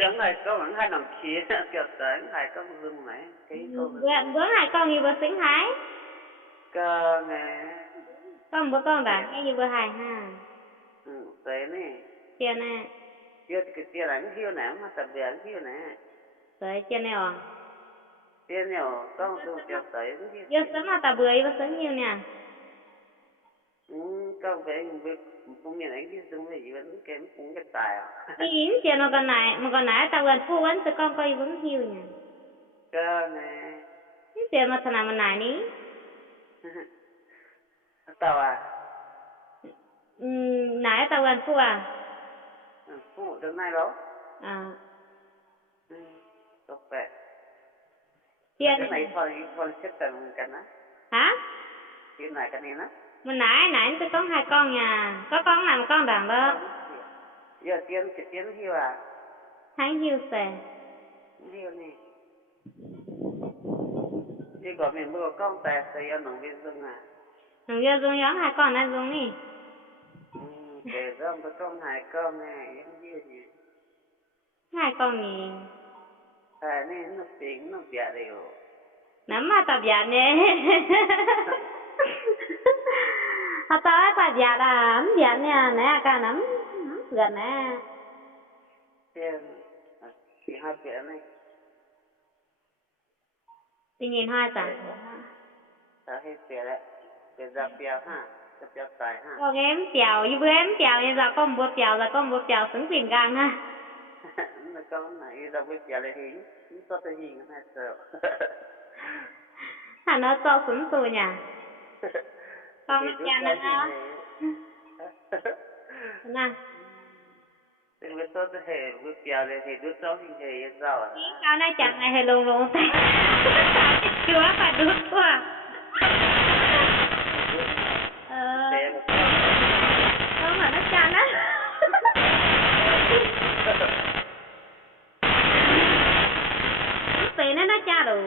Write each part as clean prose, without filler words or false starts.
tiếng này có vẫn hai nằm kia kiểu tới hai có rừng này cái câu bữa hai con như bữa sinh hái cơ nghe con bữa con đã nghe như bữa hai ha thế này chia nè chia cái chia là cái hiu nè mà tập về cái hiu nè tới chia nè à chia nhiều con tôi kiểu tới cái hiu giờ sớm mà ta bữa bữa sớm nhiều nè con về cũng như này cái rừng này vẫn kém cũng cái tài à ý chia nó còn này ta gần phu vẫn tự con coi vẫn hiu nè cơ nè ý chia mà thằng nào mà này ní tao à nãy tao gần phu à phụ được này đâu à tốt vậy chia cái này còn xếp tầng cái nào hả cái này cái này nó mà nãy tôi có hai con nhà có con làm con đàn đó giờ tiền hiu à tháng hiu xè hiu này chỉ có mình mua con tài xây ở nông viên rừng à nông viên rừng giống hai con đang rừng nè kể rong có con hai con này em hiu gì hai con nè này nó tiếng nó bịa đều nắm mà tập giả nè họ tới tập giả là ấm giả nè nè cả nắm gần nè tiền thì hai bịa này tự nhiên hai sản ta hết bịa đấy bịa ra bịa ha ra bịa tài ha con em chèo như bữa em chèo như giờ con bột chèo xứng tiền gang ha nó con này ra bịa bịa lại thì chúng ta sẽ gì ngay sợ thà nó cho xuống tù nhà con nó chèo nó nè thì bữa sau sẽ hệ bịa bịa lại thì đứa cháu thì hệ sao à cái này chẳng này hệ lùng lùng tay chúa phải đút quá không mà nó chán á phê nó cha đủ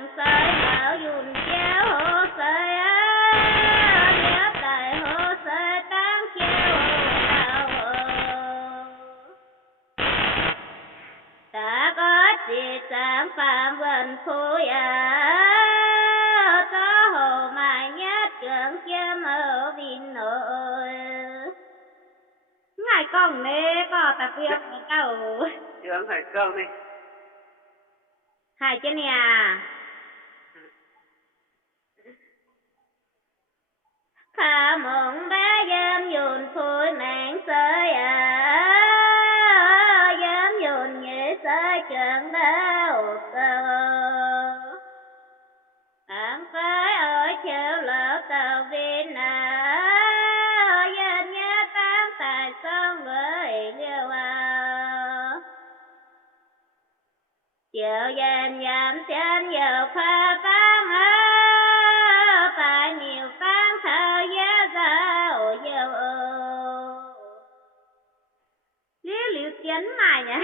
vàng sợi lão dùn chéo hồ sợi nhớ tại hồ sợi tăng chéo đào đã có chỉ sáng phạm vần phu có hồ mà nhất trưởng chiêm ở vinh nội ngài con nè có tập viên của cậu trưởng hải công đi hai chân nhà khả mộng bá giam dùn phôi mạng sơi giam dùn nhẹ sơi trường đau cơ ám phái ở chiều lỡ tàu viên dân nhớ tăng tài sông với liêu chiều dân giảm chân dầu pha tăng phải nhiều tăng thơ giá dao dầu liêu tiến mày nhá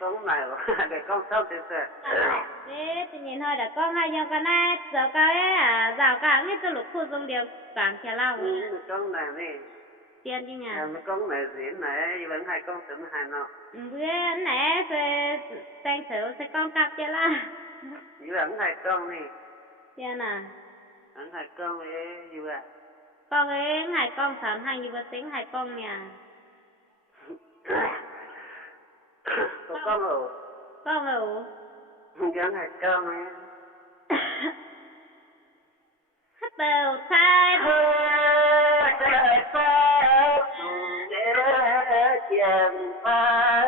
con này để con xong thì sẽ thế tự nhiên thôi đã con hai nhau cái này giờ cái rào cản như tôi lục khu dùng điều cản kia lao con này nè tiền chứ nhà mấy con này diễn này vẫn hai con tưởng hai nó bữa nãy sẽ tên thử sẽ con cặp cho la vẫn hai con nè tiền à vẫn hai con ấy như vậy con ấy hai con sản hai như vậy tính hai con nhà con ủ con ủ vẫn hai con ấy hát bầu thai chẳng phá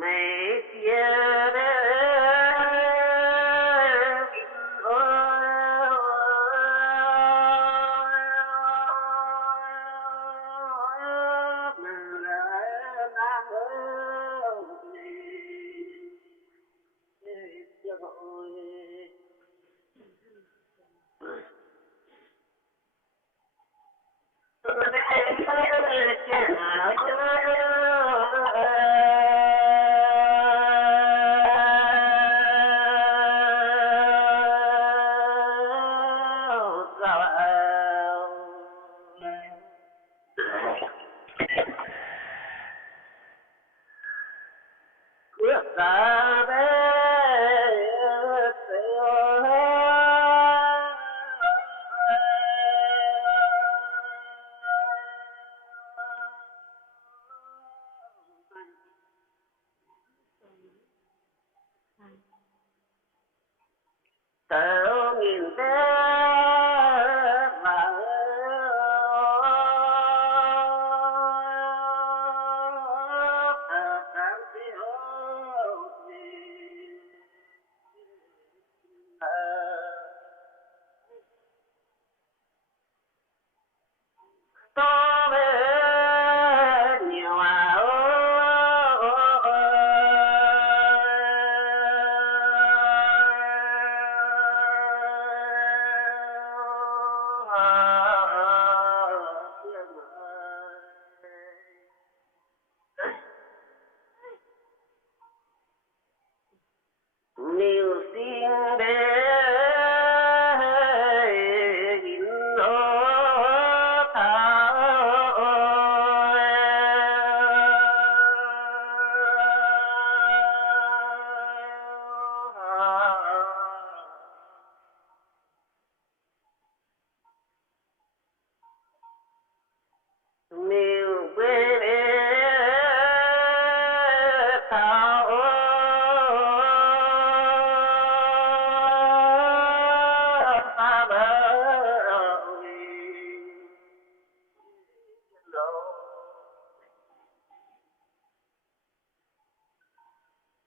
mẹ chia tớ nghìn thế mà nhiều xin bé in nó thao nhiều bé thao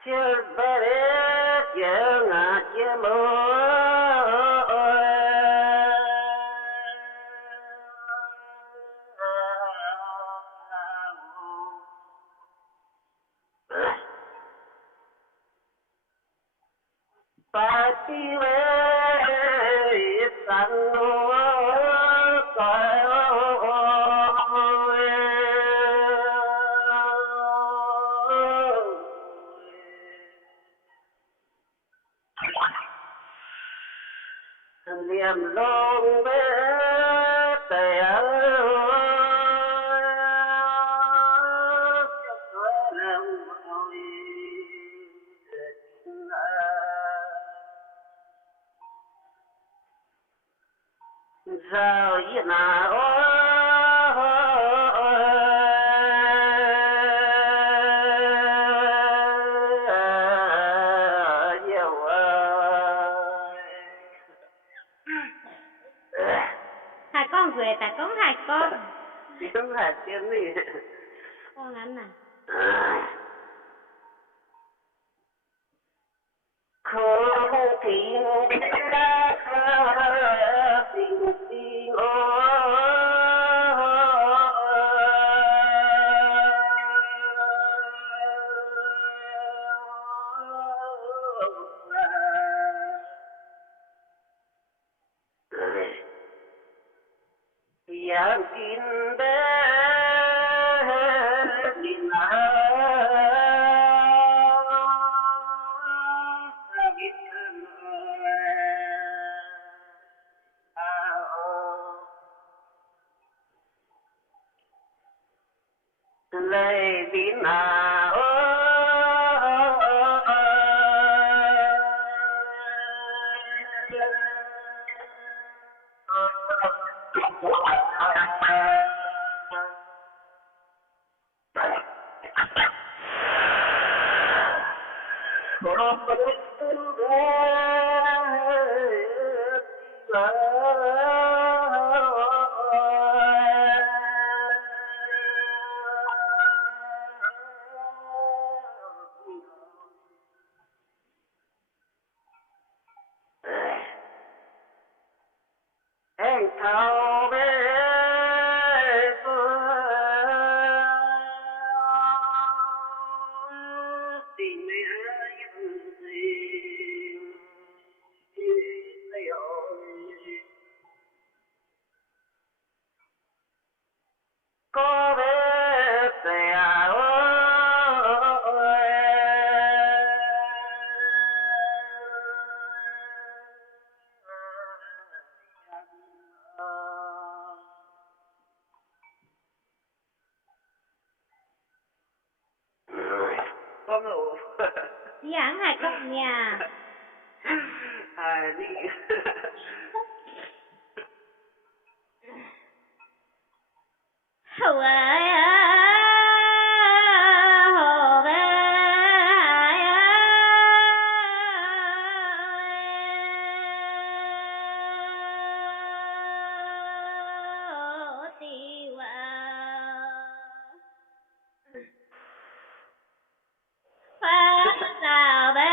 chưa bé chưa ngã chưa mơ ta chi về sẵn liềm long bé tè giờ yên à hai con về tại con hai con tiếng là tiếng gì con anh à không tiếng đã tình tình yang kinda dina lay dina anh thao bé tình có bé tè có ngủ dáng hai con nhà đi hầu ơi hồ bé tiêu phá sao bé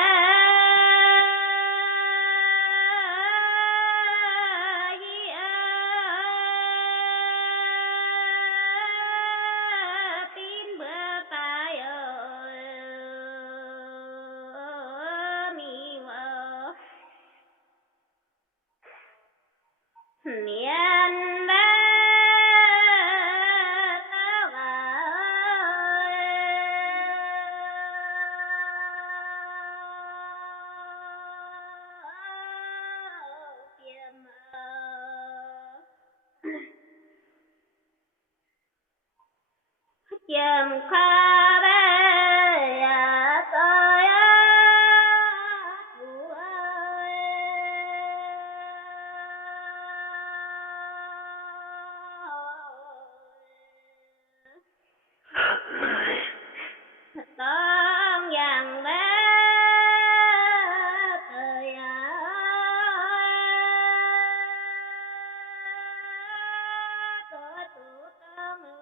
tin bữa phải ơi mi vợ miền bé tao chầm khoa bé à tôi chú ơi con vàng bé tôi có tụ con ơi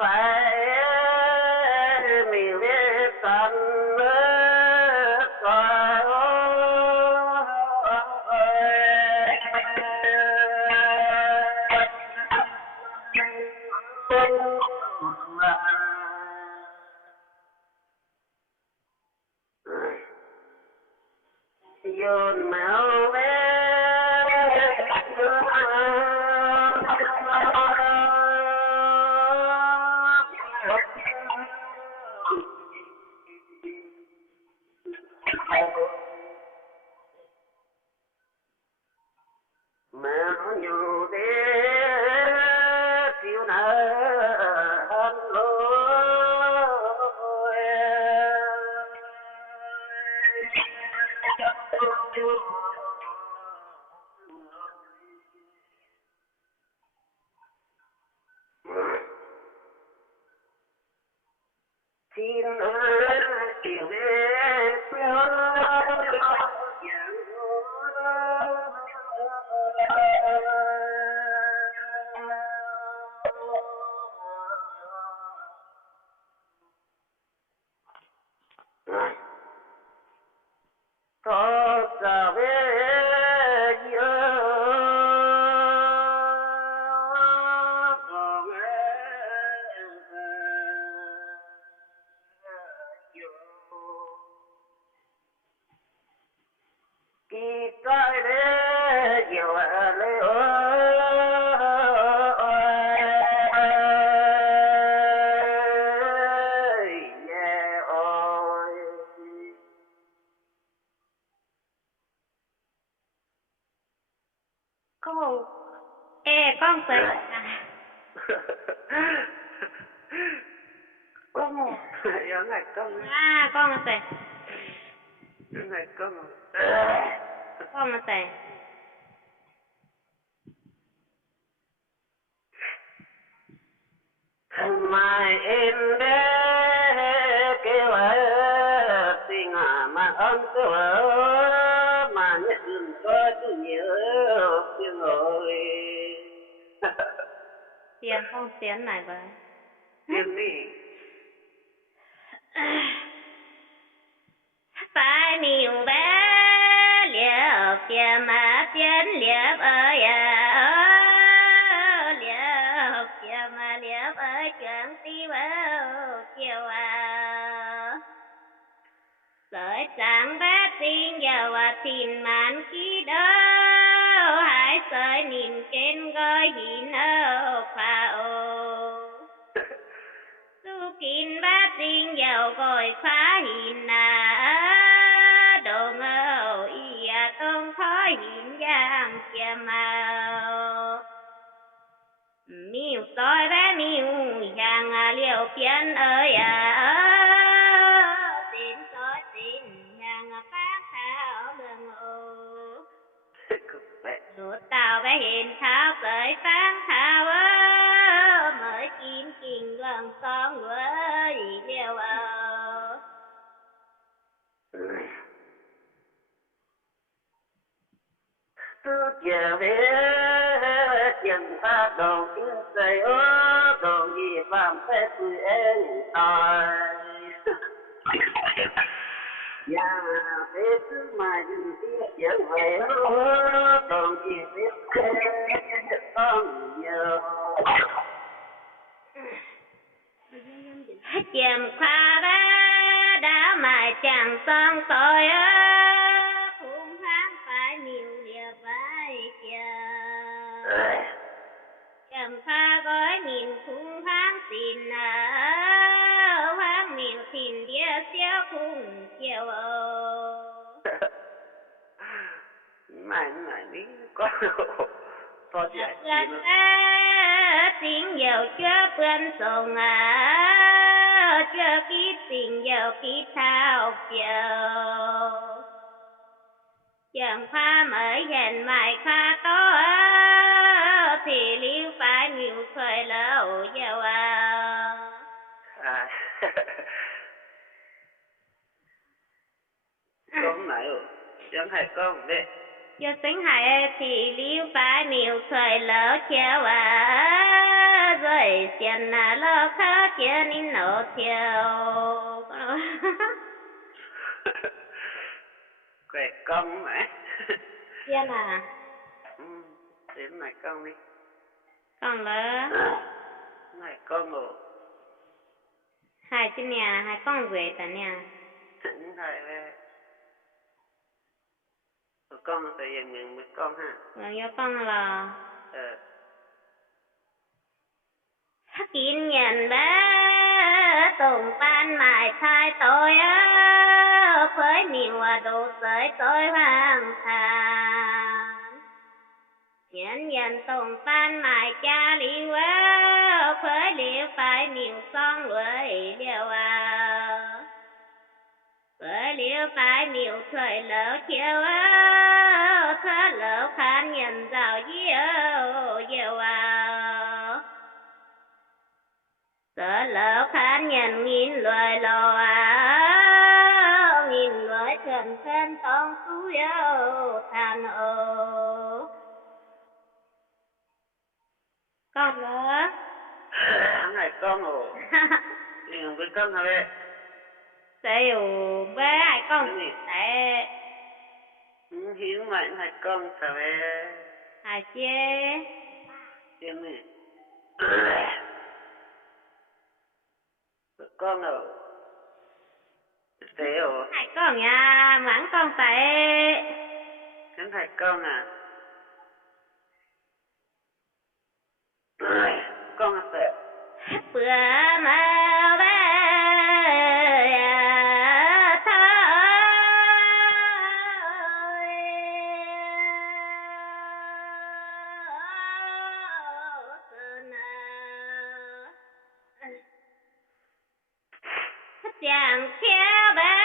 phải mình biết tận coi yun mau bé mau nhiều thế thiếu nợ hơn xin chiều về có cả về kỳ trai lê nhiều lê ơi yeah ơi Cô. Ê, con sợ à? con yang ngày con À, con sợ. yang ngày con Con sợ. mai em bé kêu tình mà ơn kêu mà nhớ đừng có tôi nhớ tiếng ơi Tiền con tiền này vậy. tiếng đi Phải nhiều bé liệp tiền mà tiền liệp ơi à liệp tiền mà liệp ơi chuyện tí vào chiều à sợi sáng bé tin giờ và tin màn khi đâu hãy sợi nhìn trên gói hình âu pha ô su kín bé tin giờ gọi phá hình à đồ ngâu ý à tông khó hình giang kia màu miu soi bé miu giang à liều phiên ơi à tin soi tin giang à phát thảo lương ô lụt tàu bé hiện thảo sợi phát thảo mới chim kinh gần son với liều cứ giờ về chẳng ta đầu tiên say đầu gì làm phép tụi em tài nhà thế cứ mà dừng tiếc chẳng về đầu gì biết con nhiều chìm khoa bé đã mà chẳng son tôi cũng tháng phải nhiều địa vai chờ chìm khoa gói nhìn cũng tháng xin hoang miều thìn địa xéo cùng chiều mày đi có có giải lần tiếng dầu chưa bươn sông chưa kịp tình dầu kịp thao chiều chẳng pha mới hiện mãi pha có thì liêu phải nhiều thời lâu dầu con này chẳng hay con đấy cho tính hại thì liêu phải nhiều thời lâu chiều rồi ơi tiền là lo khá kia nín nổ thiêu Quẻ con mà. tiền à Đến này con đi. con lỡ Này con ngủ. hai chứ nè hai con về ta nè Này về. Con nó phải dần nhận với con ha. vâng do con là Ờ. kín nhận bé tổng ban mài thai tôi á với nhiều đồ sợi tôi hoàng thàn nhân nhân tổng ban mài cha liu á với liu phải nhiều song lưỡi liu à với liu phải nhiều thời lỡ chiều á thơ lỡ khan nhân giàu yêu à sợ lỡ khan nhận nghìn loài lò nghìn loài trần phen tông su yêu than con lỡ Này con ngủ. Nhận với con hả bé? sẽอยู่bé ai con sẽ Hiến mạnh hai con hả bé? ai chế Hiến nè. Con ngủ. Thế ồ. ai con nha mắng con sẽ Hiến hai con à? Con hả bé? bữa mà bé chàng theo bé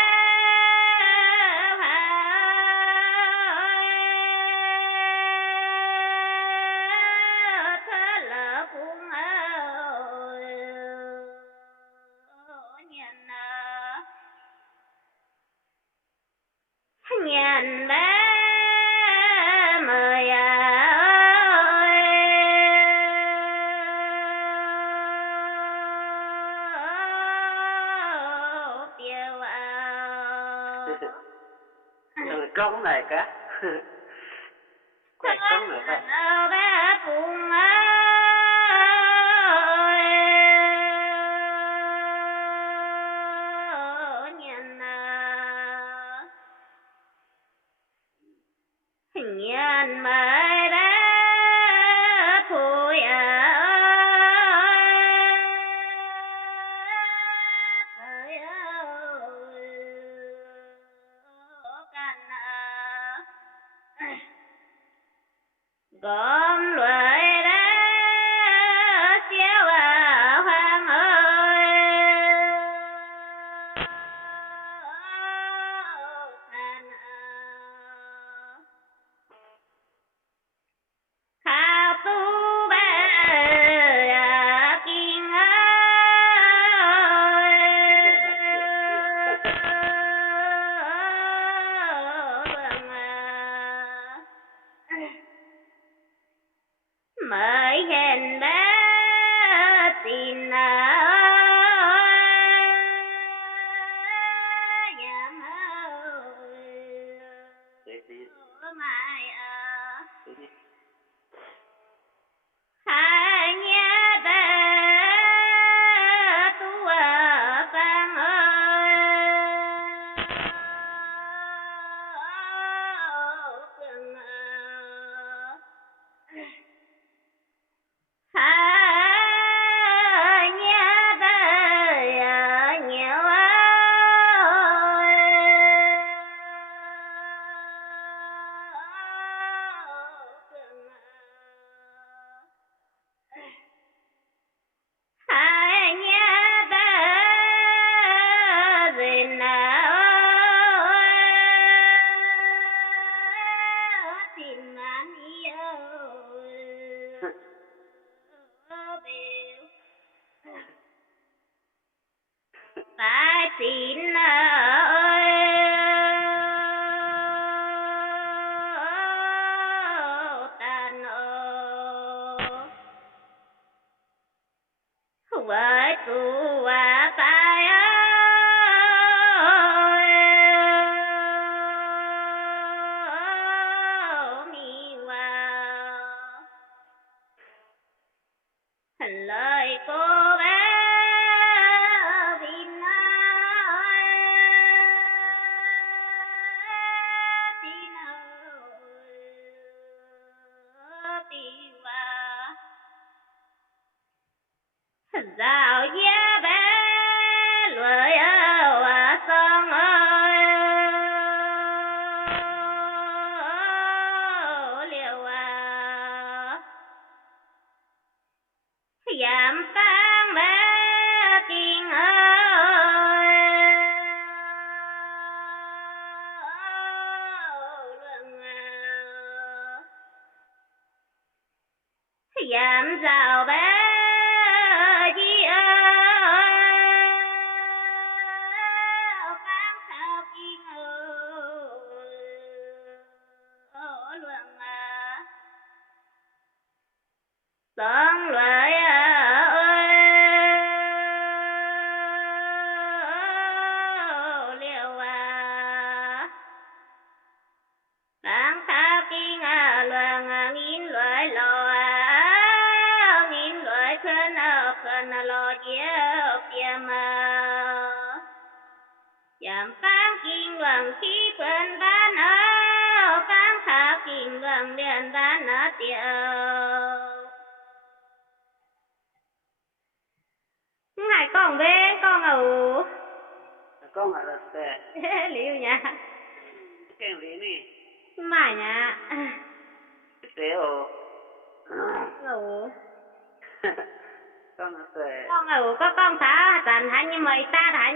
thơ lỡ phung nhận nhận bé mời tiêu Rồi con này cả. Quay con nữa phải. bé phung nhận nhận mời bé phui tới can gom loại đã chiếu hoàng ơi than khao tu bé kinh mới hiện bé tin nhắm mai hai nhé bé tu vang ơi. ơi tu à tai ơi mi vào lời cô bé vì nói tin đi vào rào giá bé lời à sông ơi liều à giảm tăng bé kinh ơi lượng giảm rào bé di ơi phán sao kinh ơi lượng sông lợi liều phán sao kinh lượng nghìn lợi lò nghìn lợi khơn lò chiếu tiêm giảm phán kinh lượng khí phân bán phán sao kinh lượng điện bán tiêu hai con bé con ngủ con ở đây liu nha cái gì nè mà nha thế ồ ngủ con ở đây con ngủ có con thả tàn hả như mày ta đấy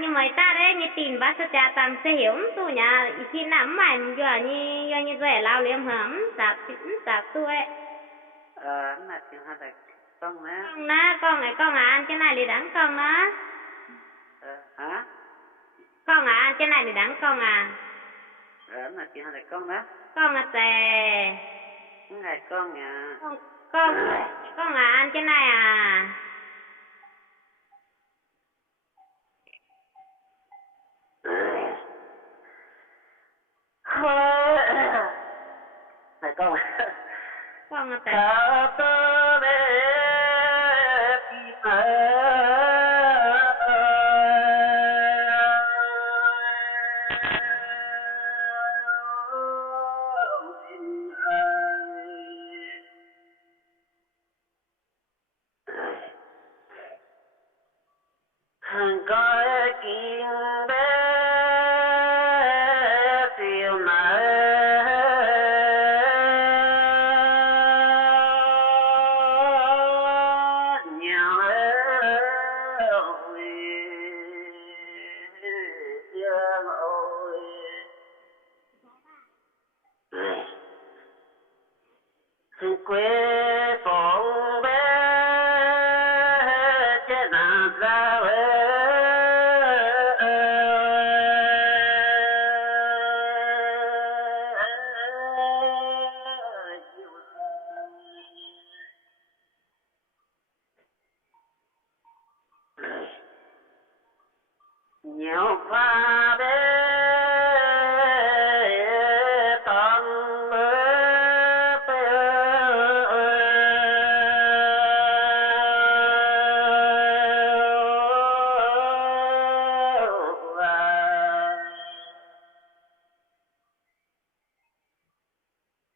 như tin bác sẽ trả tạm sẽ hiểu tu nhà khi nắm mày như vậy lao liêm hầm sạc tôi nãy tiếng hát là con nè con này con ăn cái này thì đắng con nó hả con ăn cái này thì đắng con nãy tiếng hát là con nè con tè ngày con nhà con ăn cái này này con tè tơ bé coi kia bé phiêu nở nhau ơi thương ơi quê phòng bé chết làm sao nhiều pha bé con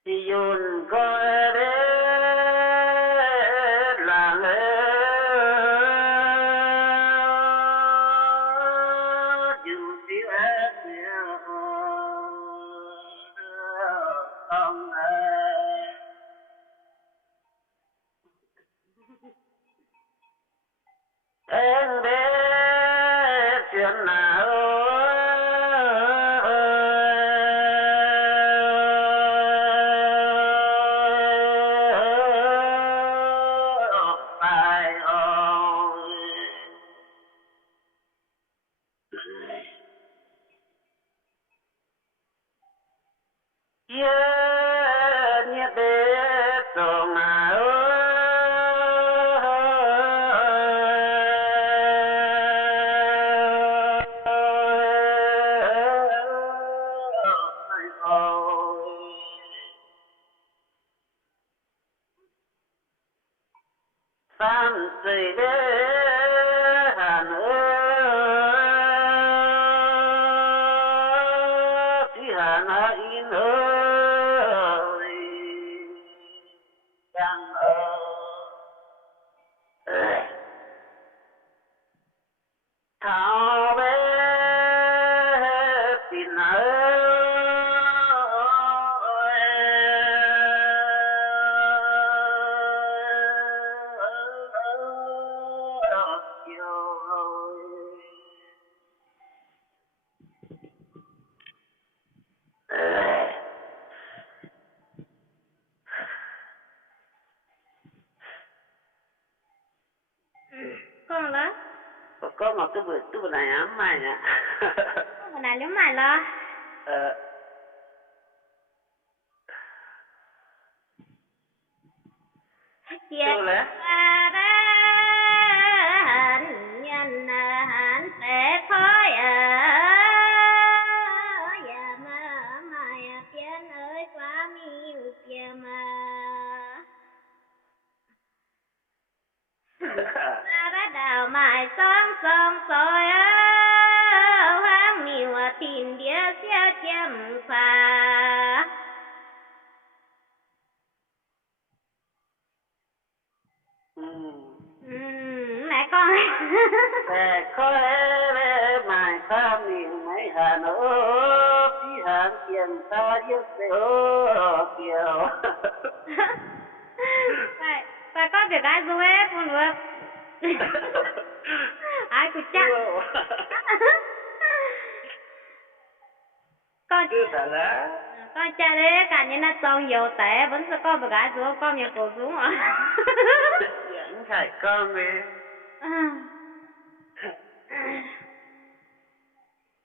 thì dồn coi bé là dù thiếu hết ông em bé chuyện nào phải ông như biết rồi mà tam trời đế hà nữa thì hà na in ơi chẳng thảo bé tin con đó có một cái bữa này ám mày nè bữa này nếu mà lo chưa lẽ nhân hắn sẽ thôi ya mà mày pian ơi quá mi upia mà ra đào mài song song soi hoang miêu tin địa xia chém phà mẹ con mẹ có mày ta miệng mấy hà nữa phi hàng tiền ta yêu sầu kiều phải có việc ai rồi hết buồn vừa ai cứ chắc con con cha đấy cả những là xong nhiều té vẫn sẽ có việc ai rồi con nhiều cổ xuống à dẫn thầy con đi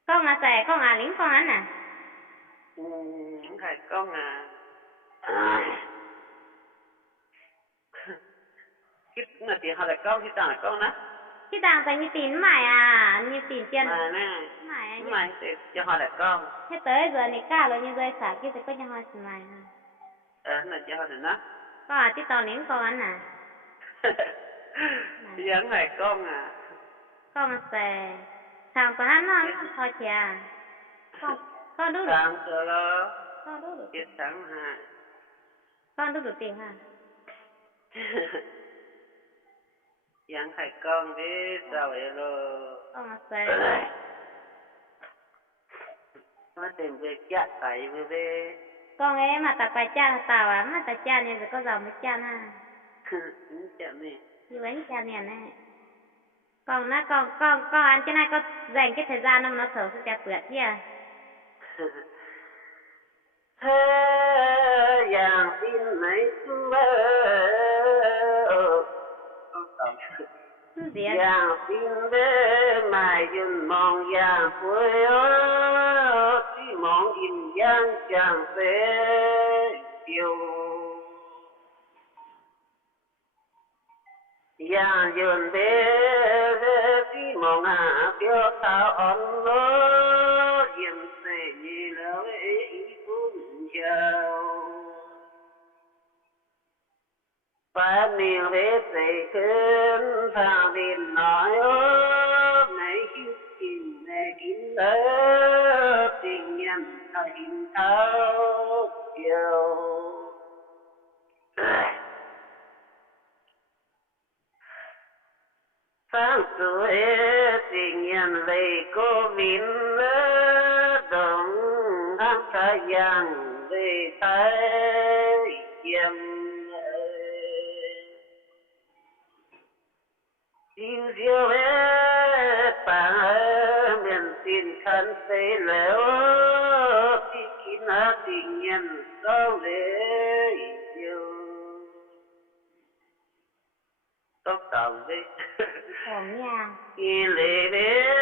con à xẻ con à lính con anh à thầy con à cái là tiền họ là con khi tao là con đó cái đàng phải như tiền mày à như tiền tiền mà nè mày thì cho họ là con thế tới giờ này cả rồi như rơi xả kia thì có cho họ xin mày à là cho họ là nó con à tí tao lính con anh à dẫn thầy con à con à xẻ thằng của hắn nó thôi chà con đút thằng sợ lo con đút được chết thằng hả con đút được tiền hả dẫn thầy con đi sao vậy rồi con à xẻ nó tìm việc chặt tại vừa về con ấy mà tập bài cha là tao à mà tập cha này rồi có giàu mới cha na chậm đi như bánh cha này nè con nó con ăn cái này có dành cái thời gian nó thở sẽ chặt bượt chứ à thế dạng tin mấy xưa dạng tin về mai dùn mong dạng quê chỉ mong in dạng chẳng sẽ yêu dạng dùn về chỉ mong biểu thảo ổn lối yên sẽ như là ý phun giàu và miệng về sẽ khấn thang viên nói mấy kinh mẹ kinh lớp tình nhân thành thao kiều sáng tuổi tình nhân lấy cô vinh đồng tháng thái giang về thái chiêm yêu diêu bà miền xin khăn xây lẽo khi kín tình nhân sao để yêu tóc tầm đi ổn nha khi lệ bé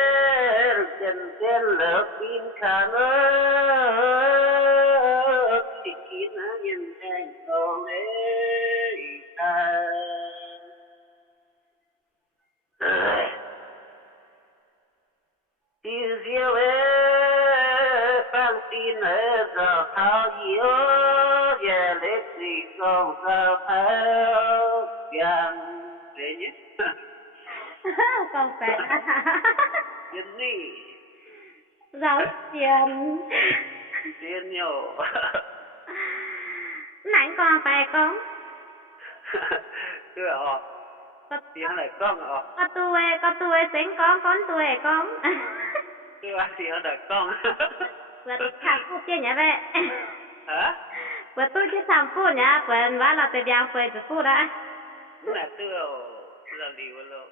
chân chân lỡ tin khả khi kín nhân anh còn để ta yêu diêu phang tin ở giờ thao diêu và lết gì còn giờ thao vàng về Con phẹt Tiền nỉ. Giấu tiền Tiền nhiều. Nãy con phải con Cứ ở. Tiền này con ở. Có tuổi xính con tuổi con Cứ ở tiền này con. Vừa thằng phút chứ nhá vậy Hả? Vừa tôi chứ thằng phút nhá Vừa vá là tệp giang phê từ phút đã Nè tư là liều luôn.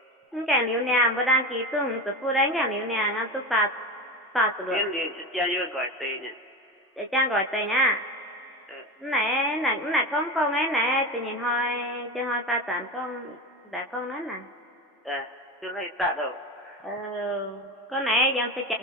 Cái liu nè vừa đăng ký tung từ phút đấy cái liu nè ngăn tôi phạt từ được Tiền liền chứ cha yêu gọi tiền nhỉ. Để trang gọi tề nhá Nãy con ấy nè tự nhiên thôi chứ thôi pha chọn con đã con nói nè Chưa lấy tạ đâu. con này dân sẽ chạy